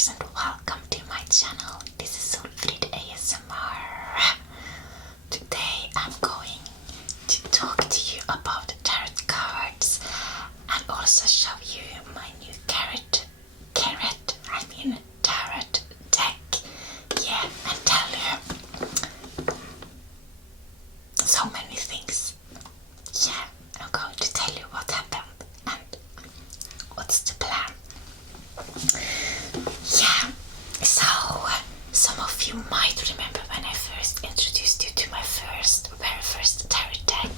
viewers and welcome to my channel. This is Solfrid ASMR. Today I'm going to talk to you about tarot cards and also show you my new tarot deck. Yeah, and tell you so many things. Yeah, I'm going to tell you what happened and what's the plan. Yeah, so some of you might remember when I first introduced you to my very first tarot deck.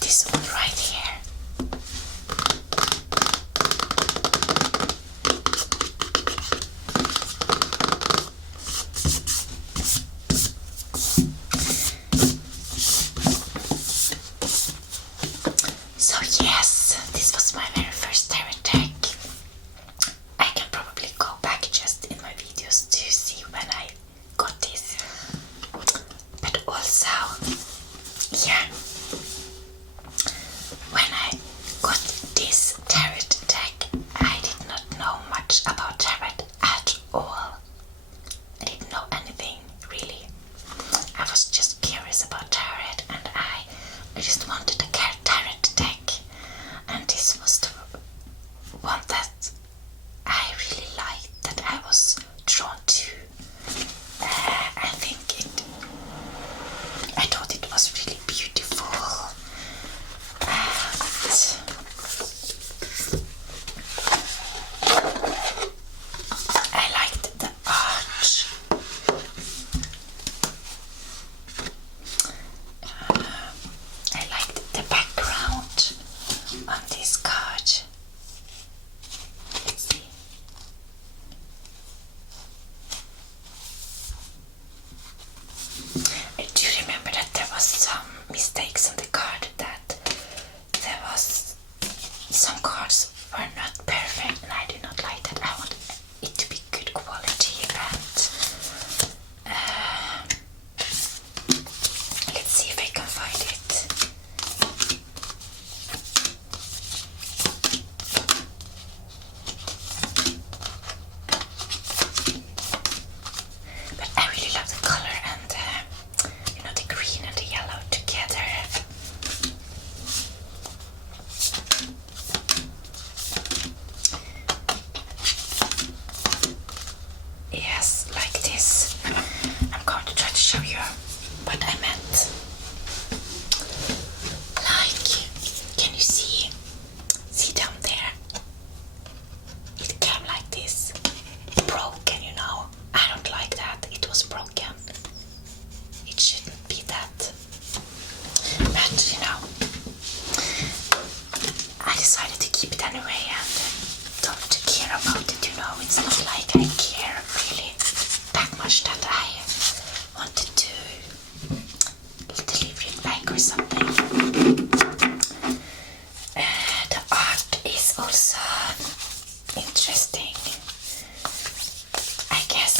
This one right here. So yes, this was my very first tarot deck. I can probably go back just in my videos to see when I got this. But also, yeah, when I got this tarot deck, I did not know much about tarot at all. I didn't know anything really. I was just curious about tarot and I just wanted a tarot deck, and this was the one that I really liked, that I was drawn to. I thought it was really beautiful, and I liked the art. I liked the background on this card. Let's see. I do remember that there was some mistakes on the card, that there was some cards were not perfect, and I do not like that. I want it to be good quality, and let's see if I can find it. But I really love the color and the green and the yellow together. Yes, like this. I'm going to try to show you what I meant. Like, can you see? See down there? It came like this. Broken, you know. I don't like that. It was broken. It shouldn't be that. But, I decided to keep it anyway and don't care about it, It's not like I care really that much that I wanted to deliver it back or something. The art is also interesting. I guess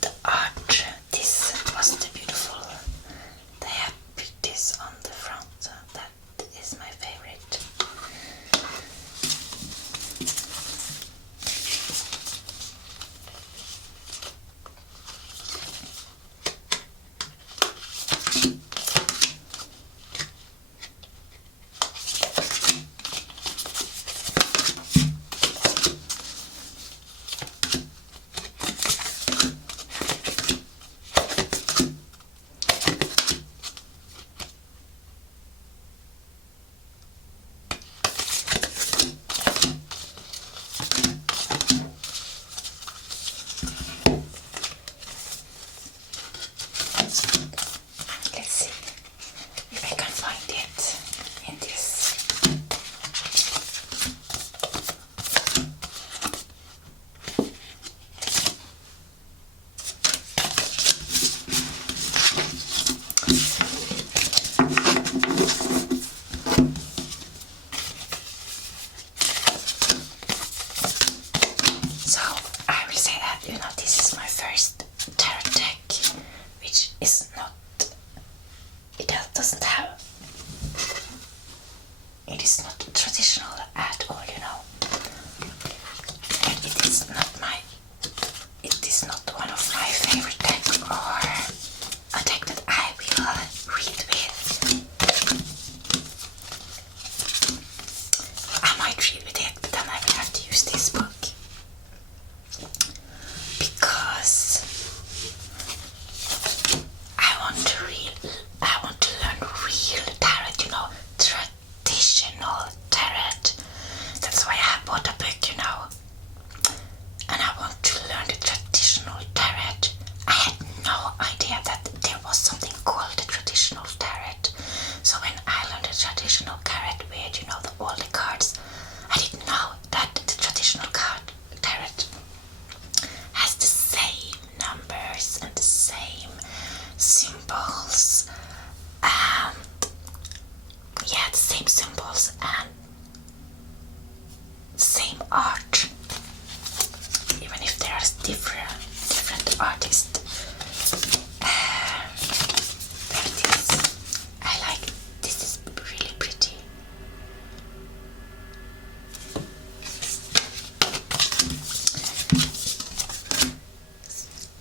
the art, this was the beautiful. They have put this on the front, so that is my favorite. Let's see if I can find it in this. So I will say that this is my first tarot deck, which is not. It doesn't have traditional tarot with, you know, all the cards. I didn't know that the traditional card tarot has the same numbers and the same symbols, and yeah, the same symbols and same art, even if there are different artists. There it is. I like this. Is really pretty.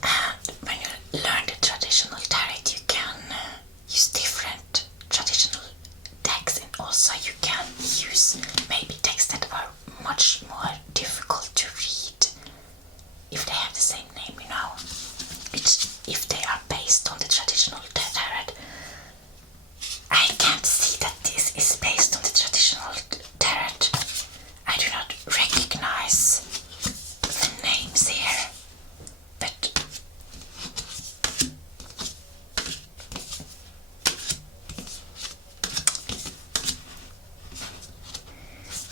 And when you learn the traditional tarot, you can use different traditional decks, and also you can use maybe decks that are much more difficult to read if they have the same name, you know. If they are based on the traditional tarot. I can't see that this is based on the traditional tarot. I do not recognize the names here, but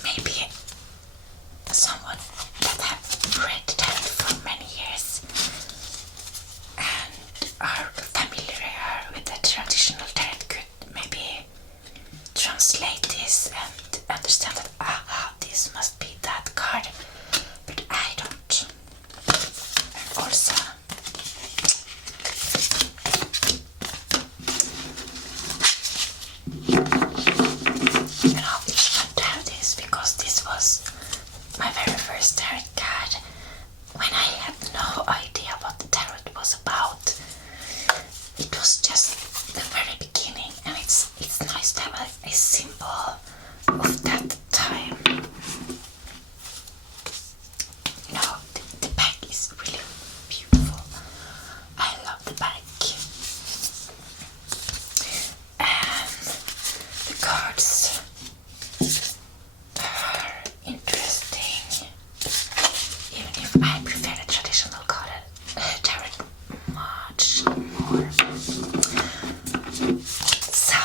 maybe someone that have read tarot for many years and are familiar with the traditional tarot could maybe translate this and understand that this must be that card, but I don't. And also you know, it's fun to have this because this was my very first tarot card when I had no idea what the tarot was about. It was just the very beginning, and it's nice to have a symbol of that time. You know, the back is really beautiful. I love the back. And the cards are interesting, even if I prefer the traditional card tarot much more. So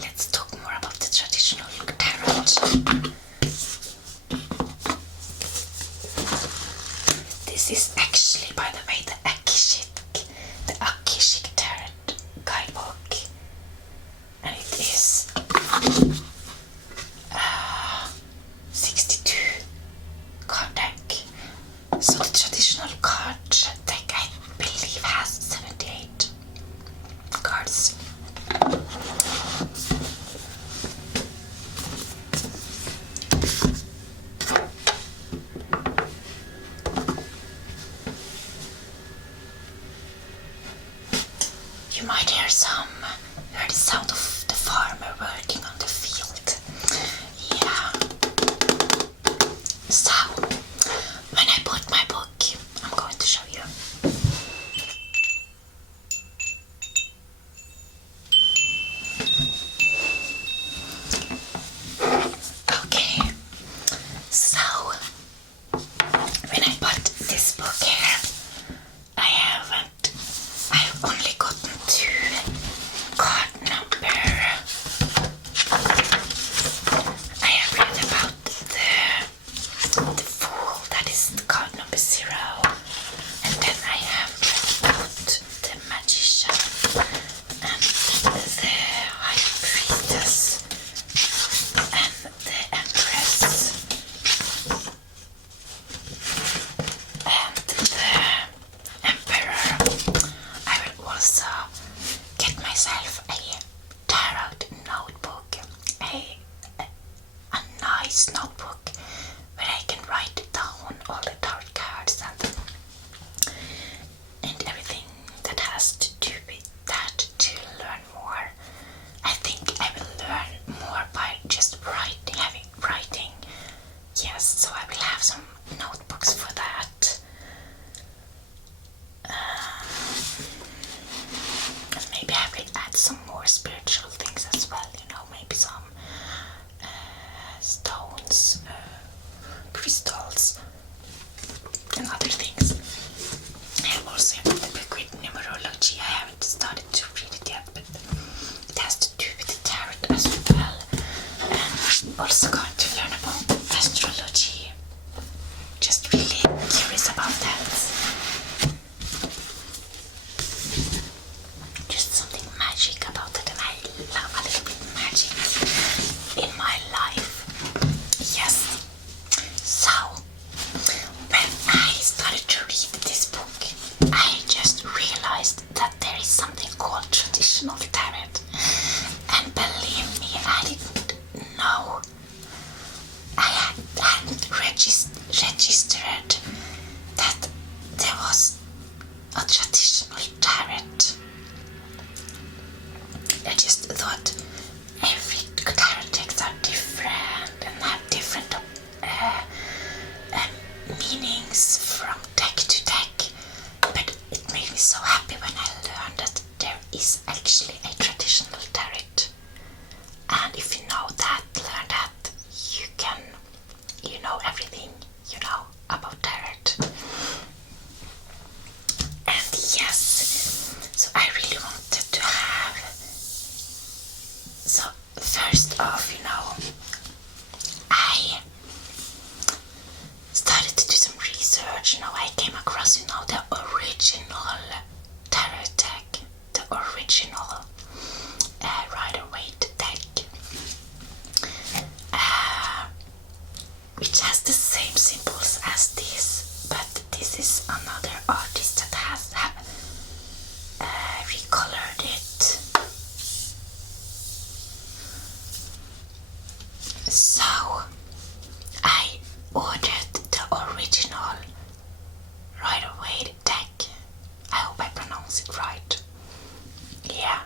let's talk more about the traditional tarot. This is actually, by the way, the Akashic Tarot guidebook, and it is 62 card deck. So the traditional card deck, I believe, has 78 cards. You might hear the sound of the farmer working on the field. Yeah. So, when I bought my book, I'm going to show you. Okay. So, when I bought this book here, I've only gotten to this is another artist that has recolored it. So I ordered the original Rider-Waite deck. I hope I pronounce it right. Yeah.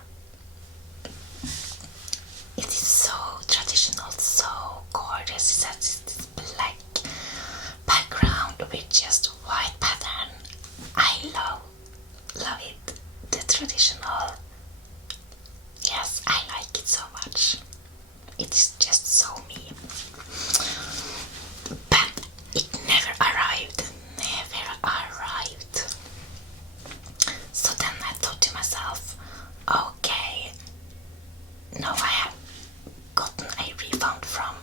It is so traditional, so gorgeous. It has this black background with just white pattern. I love it. The traditional. Yes, I like it so much. It is just so me. But it never arrived. So then I thought to myself, okay, no, I have gotten a refund from,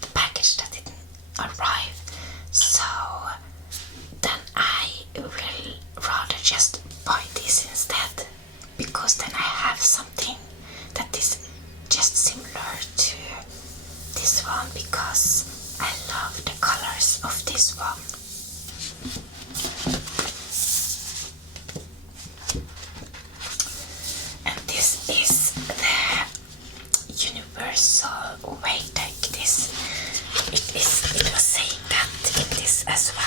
the package that didn't arrive. So then I will rather just buy this instead, because then I have something that is just similar to this one, because I love the colors of this one. And this is the Universal Waite deck. It was saying that in this as well.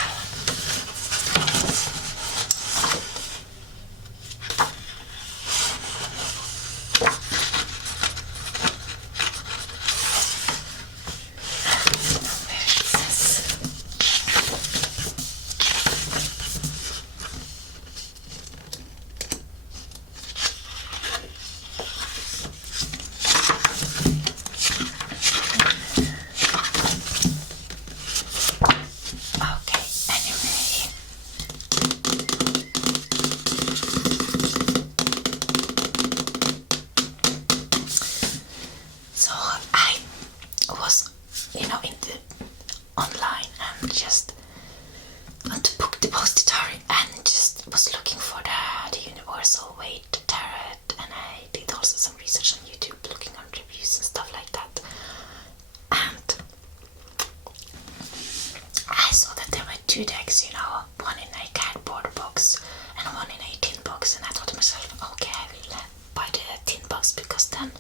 In the online and just went to book depository and just was looking for the Universal Waite tarot, and I did also some research on YouTube looking on reviews and stuff like that, and I saw that there were two decks, one in a cardboard box and one in a tin box, and I thought to myself, okay, I will buy the tin box because then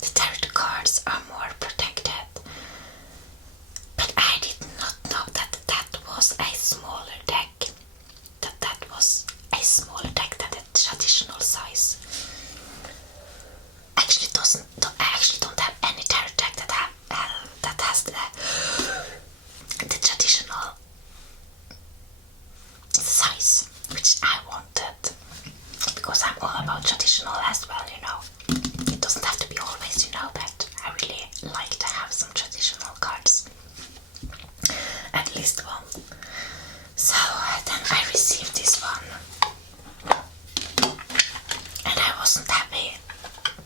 the tarot cards are more protected. But I did not know that was a smaller deck. That was a smaller deck than the traditional size. I actually don't have any tarot deck that has the traditional size, which I wanted, because I'm all about traditional as well. It doesn't have to be always, but I really like to have some traditional cards. At least one. So then I received this one, and I wasn't happy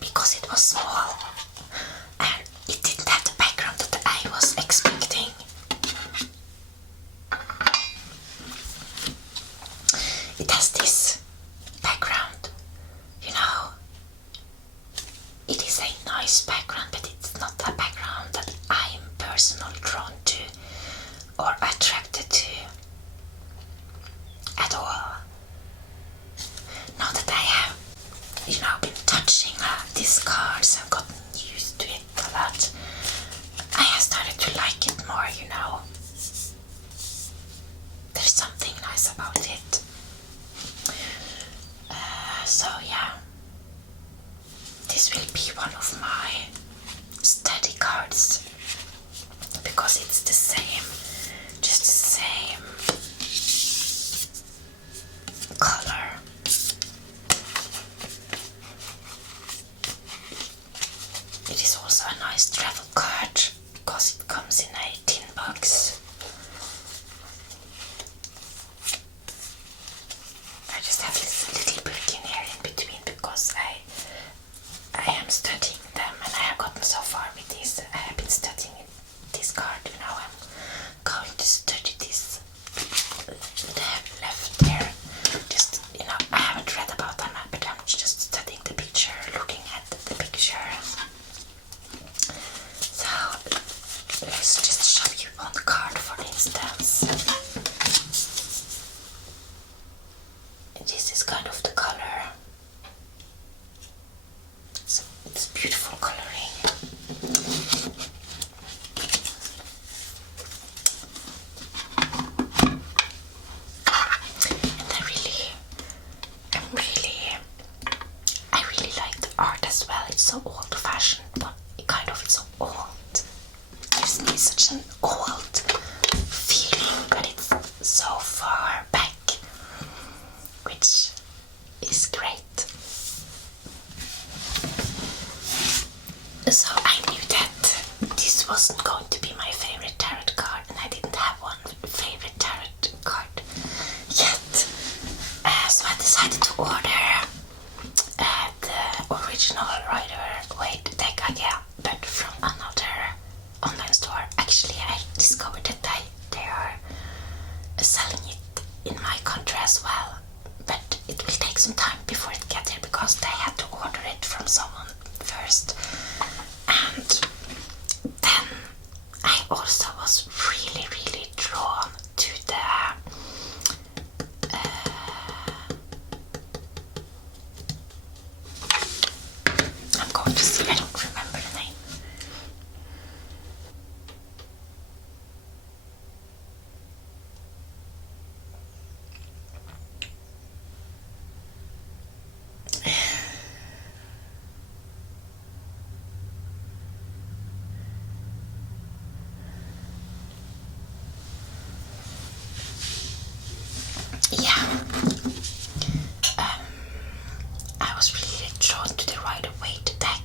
because it was small and it didn't have the background that I was expecting. It has this background, it is a nice background. is kind of the color. So it's beautiful coloring. And I really like the art as well. It's so old-fashioned, but it's so old. It gives me such an old feeling, but it's so far back, which is great. So I knew that this wasn't going to be my favorite tarot card, and I didn't have one favorite tarot card yet. So I decided to order the original Rider-Waite deck again, but from another online store. Actually, I discovered that they are selling it in my country as well, but it will take some time before it gets here because they had to order it from someone first. And then I also was really drawn to the I'm going to see, I don't remember the name. I was really drawn to the Rider-Waite deck.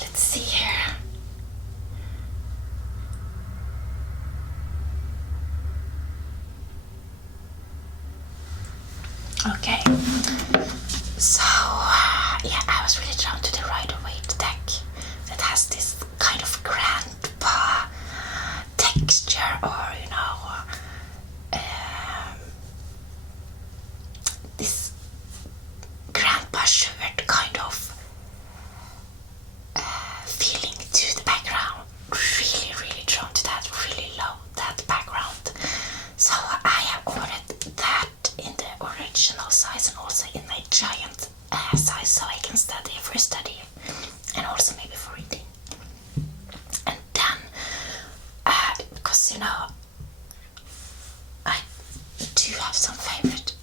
Let's see here. Okay, so I was really drawn to the Rider-Waite deck that has this kind of grandpa texture, or this grandpa shirt kind of feeling to the background. Really drawn to that, really love that background. So I have ordered that in the original size and also in my giant size, so I can study and also maybe for reading. And then because I do have some favorite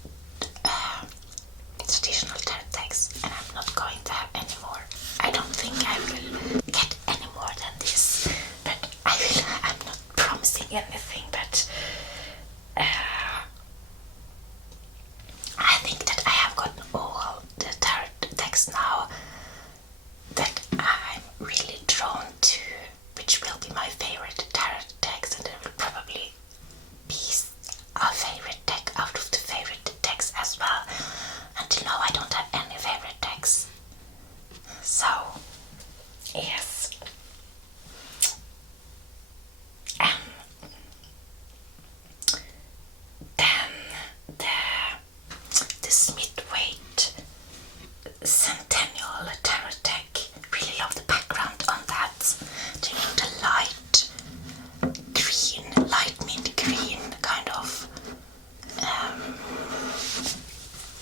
traditional tarot decks, and I'm not going to have any more. I don't think I will get any more than this, but I'm not promising anything, but I think that I have gotten all the tarot decks now that I'm really drawn to, which will be my favorite tarot decks, and there will probably be a favorite deck out of the favorite decks as well. Until now I don't have any favorite decks. So, yes. Then the Smith-Waite Centennial Tarot deck. Really love the background on that. The light green, light mint green kind of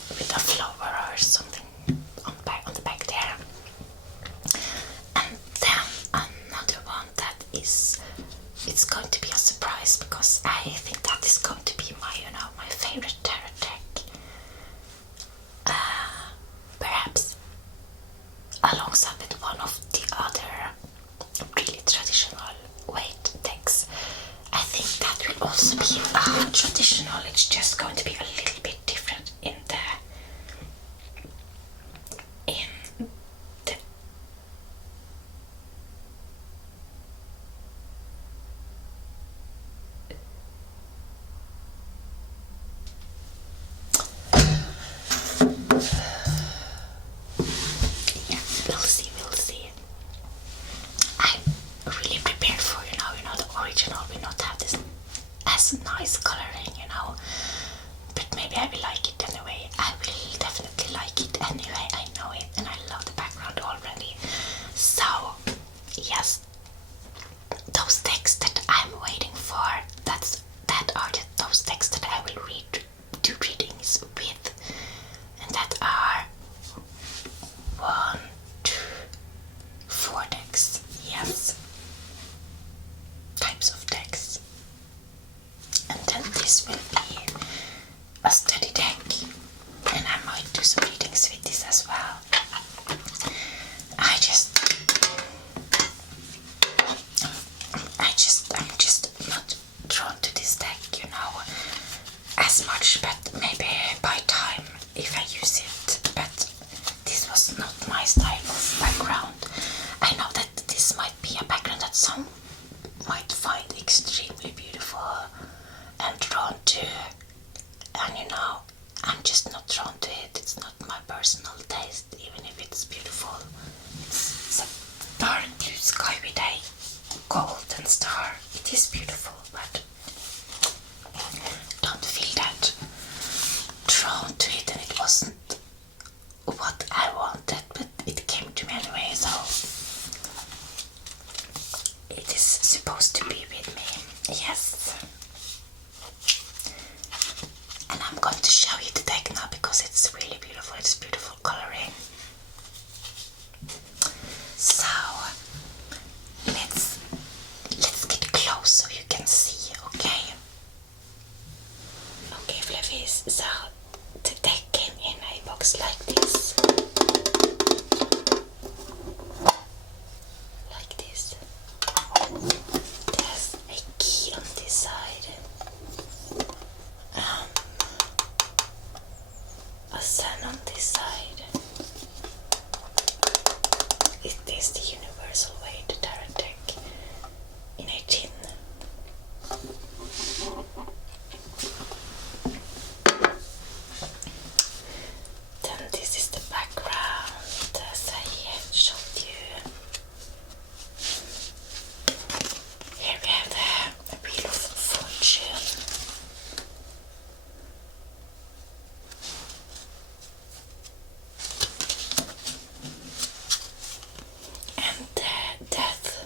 with a flower or something on the back there. And then another one that it's going to be a surprise, because I think that is going to be my favorite tarot deck. Perhaps alongside with one of the other really traditional Waite decks. I think that will also be traditional. It's just going to be a little bit different in the we'll see. I'm really prepared for the original will not have this as nice coloring, but maybe I will as much, but maybe by time if I use it. But this was not my style of background. I know that this might be a background that some might find extremely beautiful and drawn to, and you know, I'm just not drawn to it. It's not my personal taste, even if it's beautiful. It's a dark blue sky with a golden star. It is beautiful, but don't feel that drawn to it, and it wasn't what I wanted, but it came to me anyway, so it is supposed to be with me, yes. And I'm going to show you the deck now because it's really beautiful. It's beautiful coloring. So let's get close so you can see, okay? Okay, Fluffies, so the deck came in a box like this. Like this. There's a key on this side. A sun on this side. It is the universal way to tarot deck in a tin. Then this is the background, as I showed you. Here we have the Wheel of Fortune. And Death.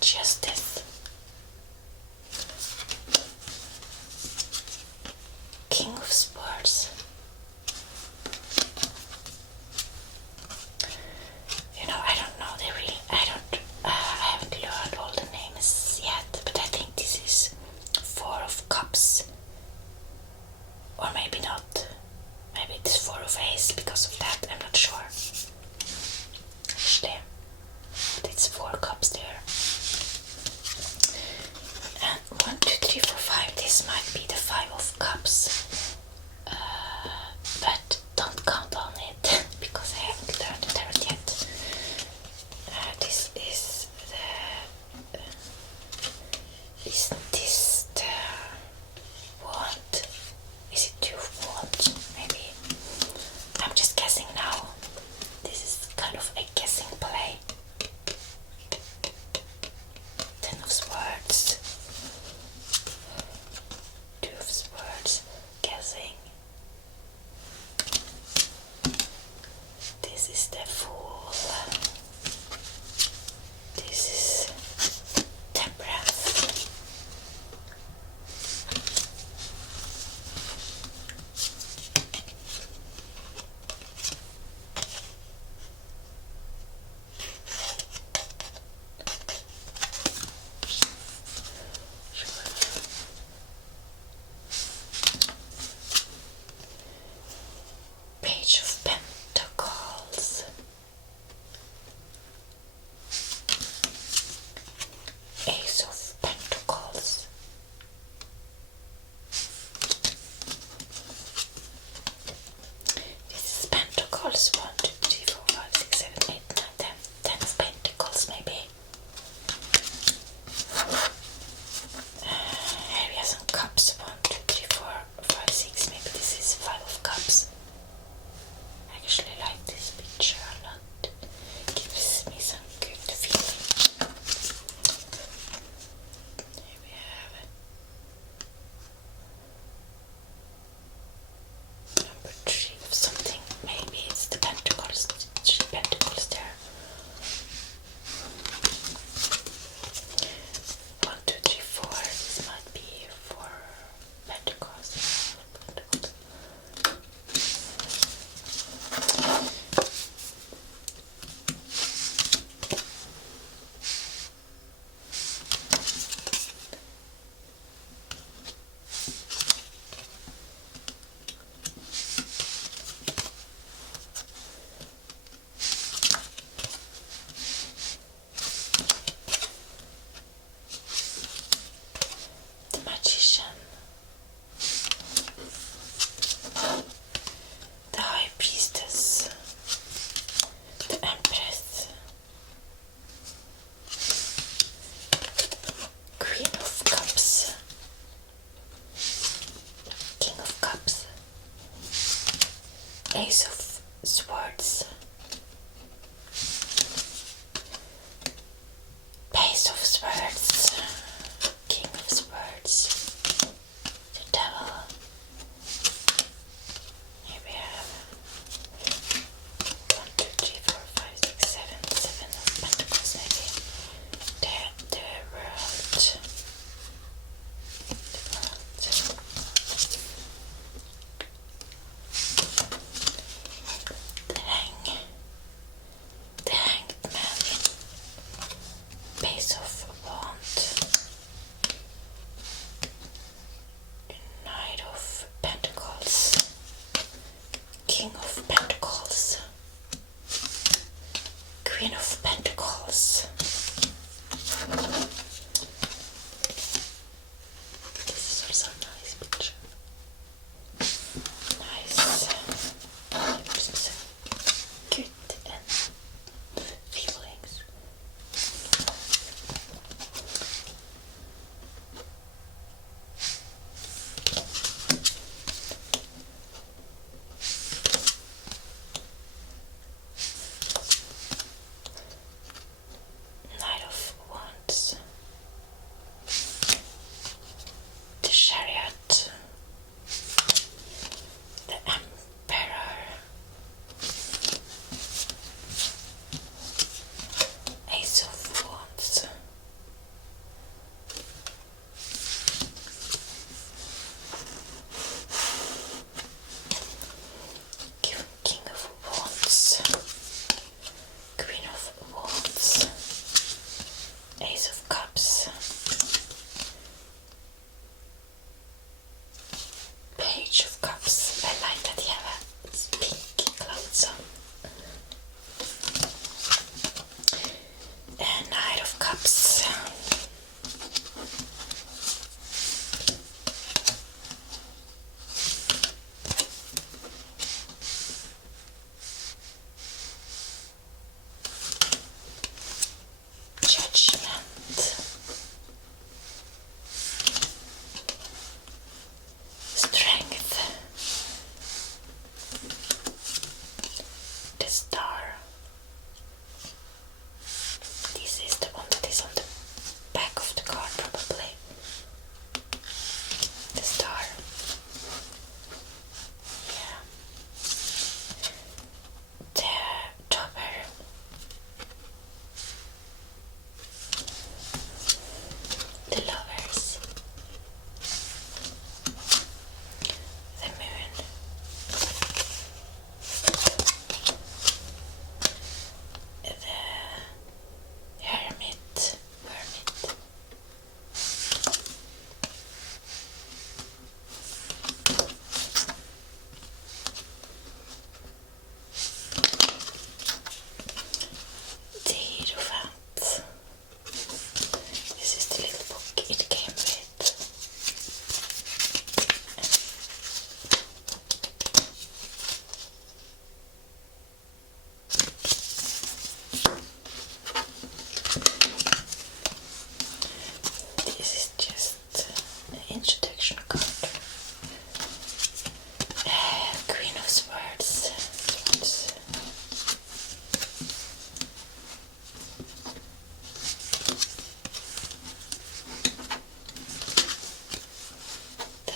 Justice. King of Swords. You know, I don't know I haven't learned all the names yet, but I think this is Four of Cups. Or maybe not. Maybe it's Four of Ace because of that, I'm not sure. Actually, but it's 4 cups there. And 1, 2, 3, 4, 5, this might be the 5 of Cups. But don't count on it because I haven't learned the tarot yet. This is the... Isn't this the wand? Is it 2 of wands? Maybe. I'm just guessing now. This is kind of a guessing play. 10 of Swords. 2 of Swords. Guessing. This is the Fool. This is Temperance.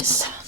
this.